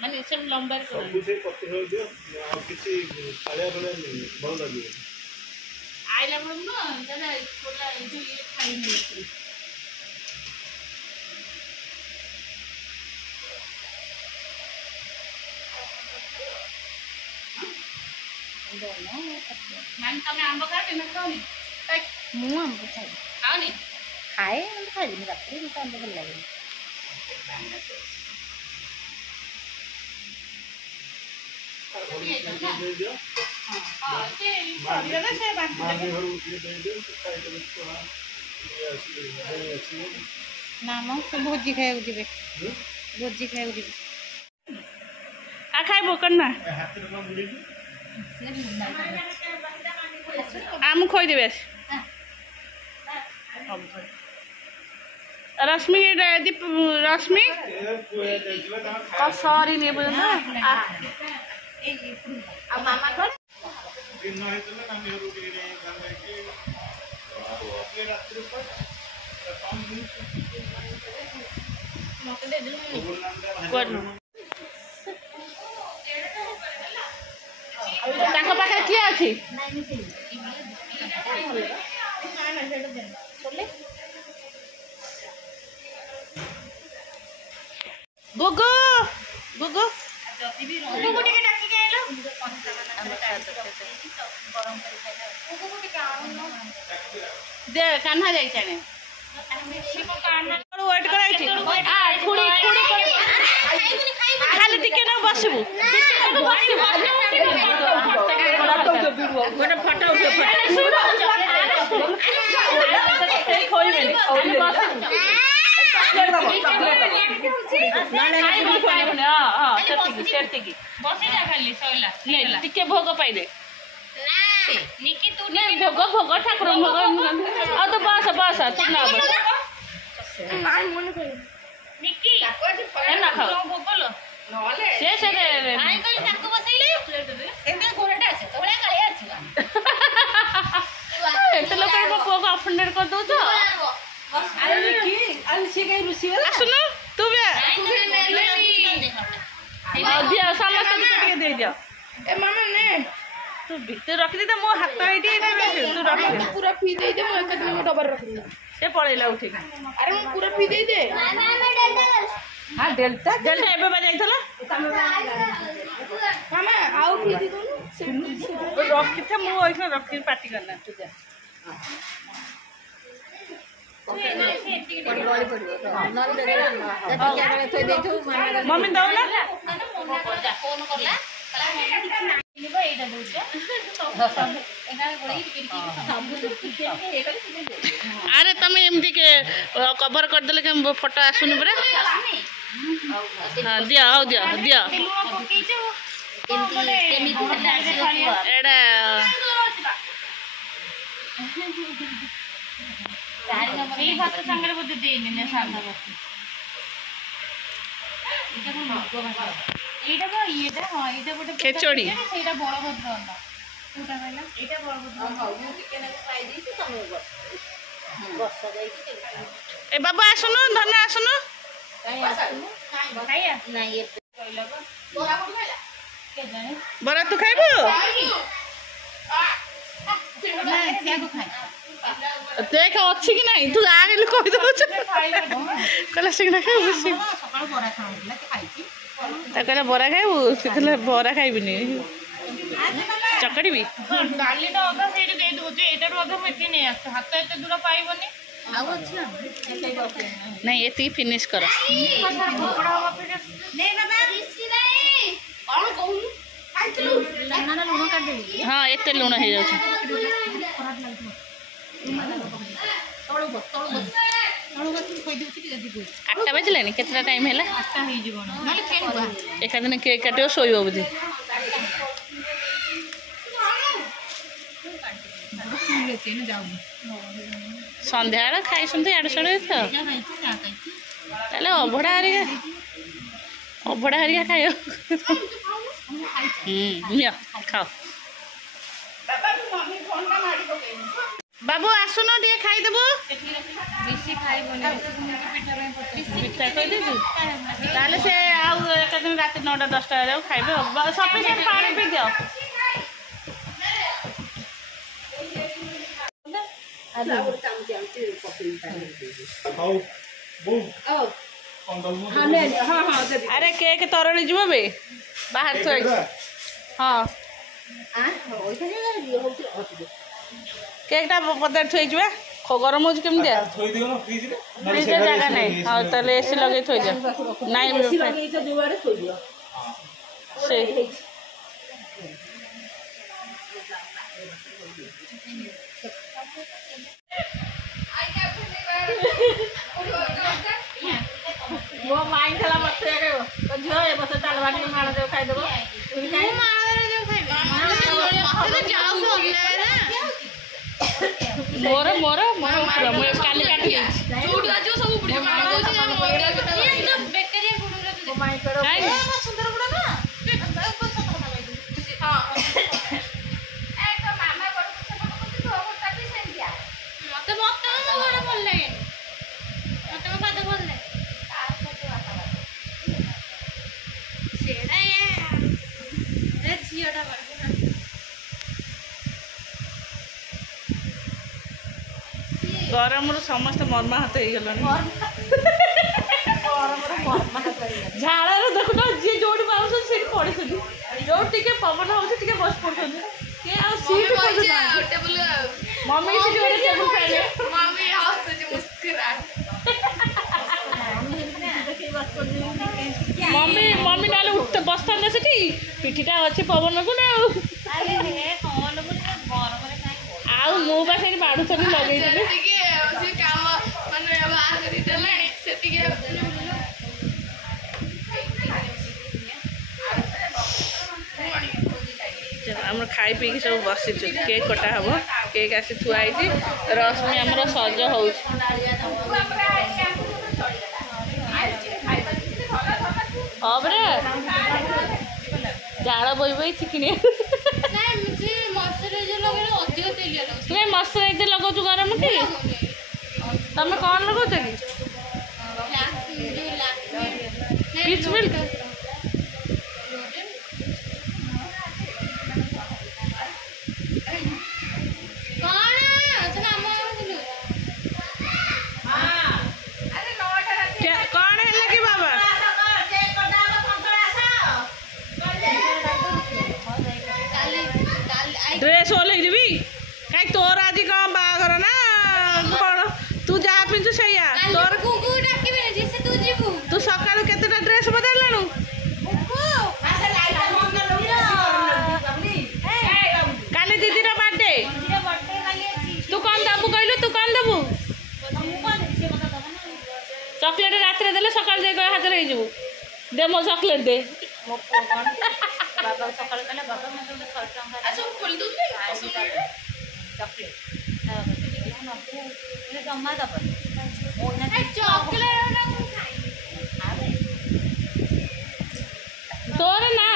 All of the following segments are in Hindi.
माने सब लंबा सब से पत्ते हो दियो आ किसी खालिया बने भल लागियो आइला बम न दादा थोड़ा जो ये खाई नहीं मान तमे आंब खाते न खाओनी मु आंब खाई खाओनी खाए हम खाई नहीं रात में आंब भल लागे भोजी खाए भोजी खाए आ खाइबो करना आम खोई देबे रश्मि दीप रश्मि सॉरी नहीं बोल ना अब मामा को दिन न हेतले ना मेहरु के रे घर में के के रात्रि पर कम दिन मके दे दे कोन ताका पाखे किया अछि नहीं नहीं ना सेटा दे चले गोगो गोगो जति भी गोगो गुटी के डाकी के आइलो दे कान्हा जाई छने वेट कराई छी आ खुड़ी खुड़ी खाली टिके न बसबू गोटे फोटो उठे खोइबे खाली बस भोग पाइबे भोग भोग ठाकुर भोग तो बस बस तू ना बस एत लोक पुआ को अफेंडेड कर दो सुन तू भी दिया समस्त दे दिया ए मामा ने तू भीतर रख दे मो हाथ एटी तू रख पूरा पी दे दे मो एक दिन डबर रख दे से पळेला उठी अरे मो पूरा पी दे दे हां डेल्टा डेल्टा एबे बजाई थला मामा आउ पी दे दोनु रख थे मो ओइसा रख के पार्टी करना तू जा मम्मी दो ना अरे तुम एमती के कवर कर देले के फोटो आसुनी परे हां दिया आओ दिया दिया एडा এই ভাত সঙ্গে বলতে দেইনি না সামনে বসে এটা কোন ভাত এইটা তো এইটা হ্যাঁ এইটা বড় খেচড়ি সেইটা বড় ভদ্র না কোটা হইলা এটা বড় ভদ্র হ্যাঁ মু টিকে না খাই দিছি তুমি বস বসা যাই কি এ বাবা আসুনো ধনা আসুনো কাই আসুনো খাইয়া না ये কইলা বড়া কোন খাইলা কে জানে বড়া তো খাইবো না সে তো খাই देख अच्छी कि नहीं तू आगे कह दो कहला से ना खाइबू सकाळ बरा खाउला के खाइची ता कहला बरा खाइबू से कहला बरा खाइबिनी चकड़ी भी डाली न अधा सेठी दे दो जे एटा अधा मेटी नहीं आस हाथ एते दूर पाइबनी आउ अछि नहीं एती फिनिश कर नहीं बाबा ऋषि भाई कोन कहू खाइतलु ना लूण काट दे हां एते लूण हे जाउ आठटा बजला केतना टाइम है एक दिन केक काटो शोब बुझे सन्ध्या खाई आड़ साड़े अभड़ा हरिका खाई ନିଅ ଖାଅ ବାବୁ ଆସୁନ ଟିକେ ଖାଇଦେବୁ ପିଠା କହିଦେଇଛୁ ତାହେଲେ ସେ ଆଉ ଏକାଦିନ ରାତି 9ଟା 10ଟା ବେଳକୁ ଖାଇବେ ସଫିସିଏଣ୍ଟ ପାଣି ପିଇ ଦିଅ अरे केक तरणी जीव बे बाहर थोड़ी हाँ केकटा पदार थोई गरम हो फ्रिज जगह नहीं हाँ ताले एसी लगे थोई जा नहीं से वो माइन थला मत से के तो झियो ए बस चाल बाटी मार दे खाइ देबो तू खाइ मार दे खाइ तो जाऊ बोले रे मोर मोर मोर ऊपर मु काली काटी चूड़ गाजो सब ऊपर मार दो छी एकदम बेकरिया गुडुरा तू माइन करो ए सुंदर गुडा ना हां ए तो मामा बड़ कुछ तो होता की सेंदिया मते मते बड़ बोल ले मते में बात बोल ले गरम समस्त मर्माहत हो झाड़ देखुन जी जो पाँच से पड़े जो पवन हो बस पड़े मम्मी मम्मी मम्मी ना उठते बसता ना से पिठीटा अच्छी पवन को ना आउ मु बा से बाड़ू सब लगे आम खाई पी सब बसी केक कटा हम केक आसी थुआई रश्मि आमर सज हो झाड़ बोई बोई चिकनी मश्चराइजर लगाऊ गरम कि तुम कौन लगाऊ कि पीच मिल्क ड्रेस ओल्ल जी कहीं तोर आज कौन बागर ना कौन तू जहाँ पिंधु से तू सका केतटा ड्रेस बदलू काली दीदी बर्थडे तू कौन दबु कहलु तू कौन दबु चॉकलेट रात देले सकाल जाए हाथ में दे मो चॉकलेट दे बाबा सकाल कहले बाबा मैं अच्छा खोल दो चॉकलेट जमा दब चॉकलेट तोर ना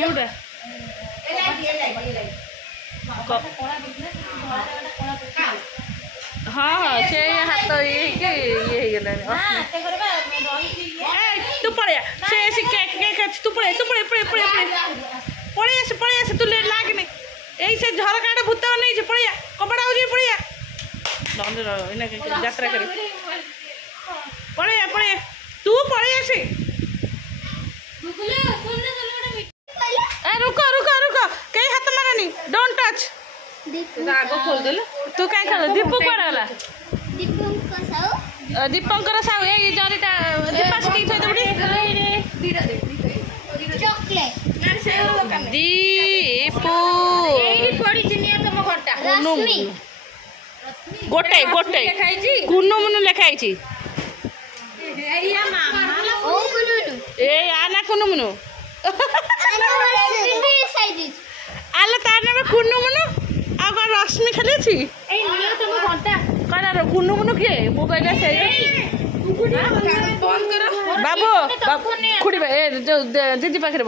गोटे हाँ हाँ से हाथ ये तू पड़े से केक केक तू पड़े तू लागने यही से झरका भूत नहीं पड़िया कपड़ा हो पड़िया यात्रा कर पड़े तू पड़े आसे रुको रुको रुको कहीं हाथ मारनी डोंट टच आग खोल दे तू कहीं खेल दीपू कौन गला दीपंकर साहू ये जरीटा दीपा से थई दबड़ी दीपू एही पड़ी चिनिया तुम घरटा रश्मि गोटे गोटे कुनु मुनु लेखाई छी एया मामा ओ कुनु ए आना कुनु मुनु आला तार नाम कुनु मुनु आ रश्मि खाली छी बुनु बुनु किए मोबाइल से बाबू खुड़ी दीदी पाखे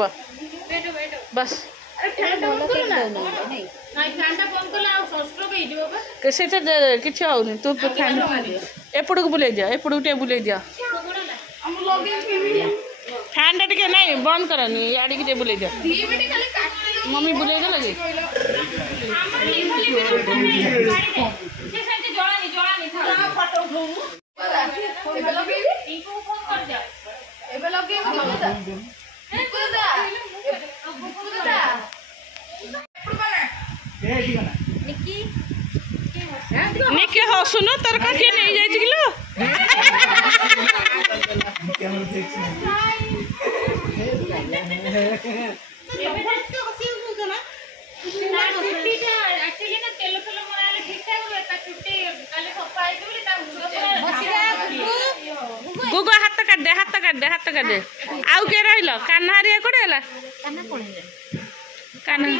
बस से किसी आउनी तू फैन एपड़ू बुले दिया एपड़ू टे बुले दिया फैन टा टे नहीं बंद करनी याड़ी के बुले दिया मम्मी बुले लगे निके हसुन तर का किए नहीं जाई किलो गुगु हाथ काट दे आउ के रहिलो कान्हारिया कोडे हला कान्हा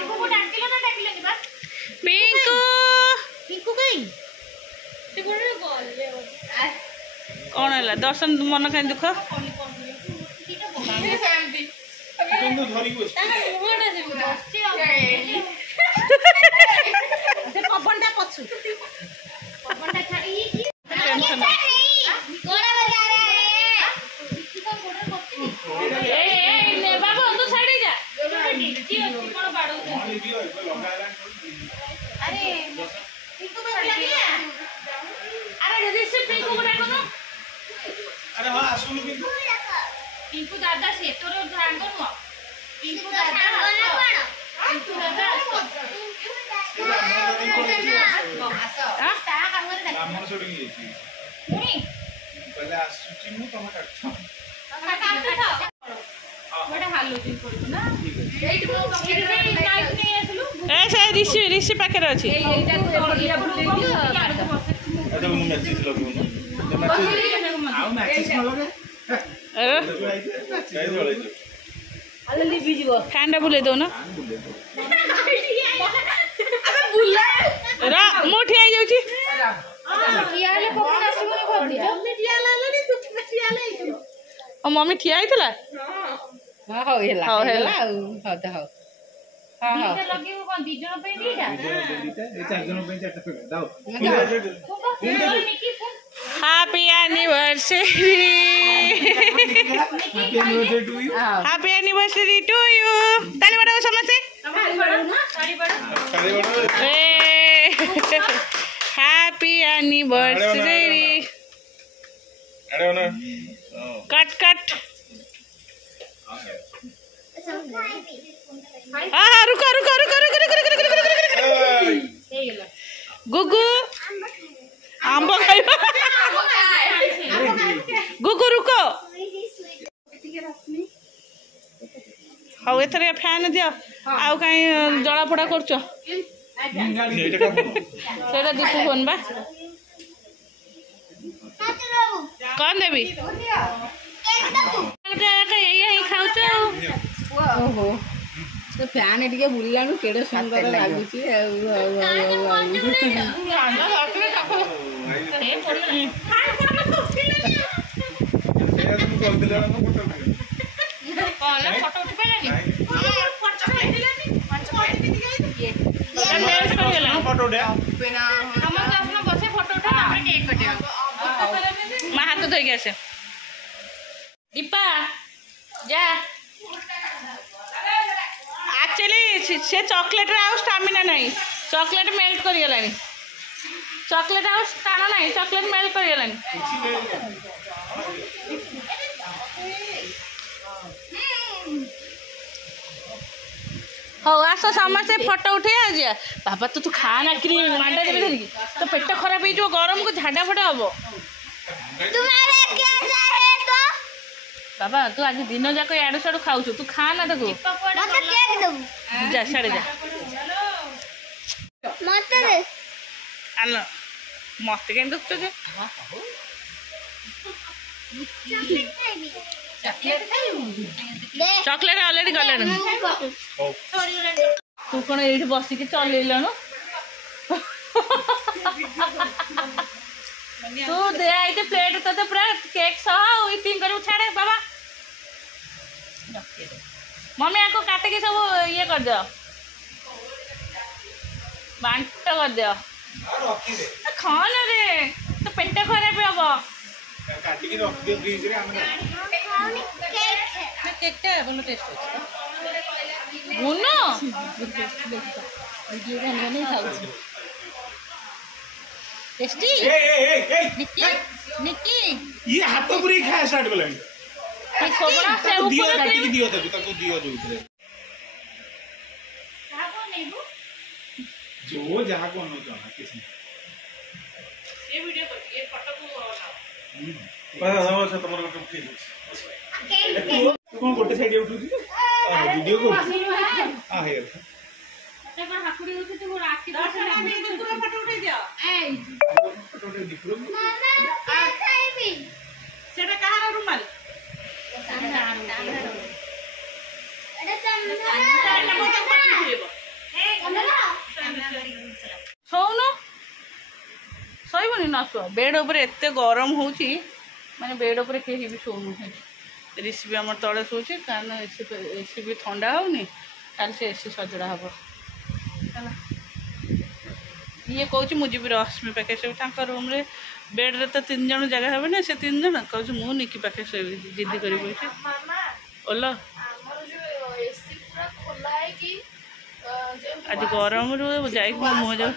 पिंकू कौन है दर्शन मन कहीं दुख पिंकू दादा से तोर ध्यान दो न पिंकू दादा पिंकू दादा हां ता काम करे ब्राह्मण छोड़ी गेची मुनी पहले आसुची मु तम काट बड़ा हालो दिन पड़ो ना एट मो पकेट में नाइफ ने आसलु ए से ऋषि पाखे अछि एटा तो एपड़िया बुले दियो अरे मु मैसेज लगो आउ मैसेज न लगे फैन बुले दो ना मु ठिया मम्मी ठिया happy anniversary happy anniversary to you ताली बड़ाओ समझे हैप्पी एनिवर्सरी कट कट हाँ रुको रुको रुको रुको रुको रुको रुको रुको गुगु आंब खाइबा गुगु रुको हाँ एथर फैन दियो आउ कहीं जला पोड़ा कर दीपू फोन बा कौन देवी ओहो तो फैन टिके बुलाणु केडे सुंदर लागुची हाथ धोई आसे दीपा जा एक्चुअली से चॉकलेट आउ स्टामिना नहीं चॉकलेट मेल्ट कर गलानी चॉकलेट आउ टाण नहीं चॉकलेट मेल्ट कर गलानी हाँ आस समस्ते फोटो उठे आज बाबा तू खा ना क्रीम मांडा देवे धरिकी तो पेट खराब हो गरम को झाड़ा फाड़ा हम बाबा तू आज दिन जाक याडू साडू खाऊ तू खा ना तक जा साड़े जा मत कहीं दुख चॉकलेट ऑलरेडी गले तू कौन ये बसिक चल तू दे आई थे प्लेट तो पूरा केक सह इटिंग कर छाड़े बाबा मम्मी आपको काटे के सब ये कर दियो बांट कर दियो खाना रे तो पेट खराब हम काटी के रख दियो फ्रिज रे हम केक टा बोलो टेस्ट होछ बुनो वीडियो नहीं खाऊ टेस्टी ए निक्की निक्की ये हाथ पूरी खाया स्टार्ट कलानी सोबड़ा से दियो ऊपर काटी के दियो ताको दियो जोइतरे जो जहाँ को न जाना किसी ये वीडियो कर ये फोटो को बस सब तमर को ठीक तू कौन गोटे साइड उठू वीडियो को हां हे ते पर हाकुड़ी होती तो राखी दर्शन आने तो पूरा फोटो उठा दियो ए फोटो दिखलो मामा खाइबी सेटा कहार रुमाल ଶୋଉନ ଶୋଇବନି ନା ଶୁଅ ବେଡ୍ ଉପରେ ଏତେ ଗରମ ହେଉଛି ମାନେ ବେଡ୍ ଉପରେ କେହି ବି ଶୋଉନାହାନ୍ତି ରିସି ବି ଆମର ତଳେ ଶୋଉଛି କାରଣ ଏସି ବି ଥଣ୍ଡା ହେଉନି କାଲି ସେ ଏସି ସଜଡ଼ା ହେବ ହେଲା ଇଏ କହୁଛି ମୁଁ ଯିବି ରଶ୍ମି ପାଖେ ଶୋଇବି ତାଙ୍କ ରୁମ୍ରେ ବେଡ୍ରେ ତ 3 ଜଣ ଜାଗା ହେବେ ନା ସେ 3 ଜଣ କହୁଛି ମୁଁ ନିକି ପାଖେ ଶୋଇବି ଜିଦି କରି କହୁଛି ଓଲ ଆଜି ଗରମରୁ ଯାଇକି ମୋ ମୁହଁ ଯାଉ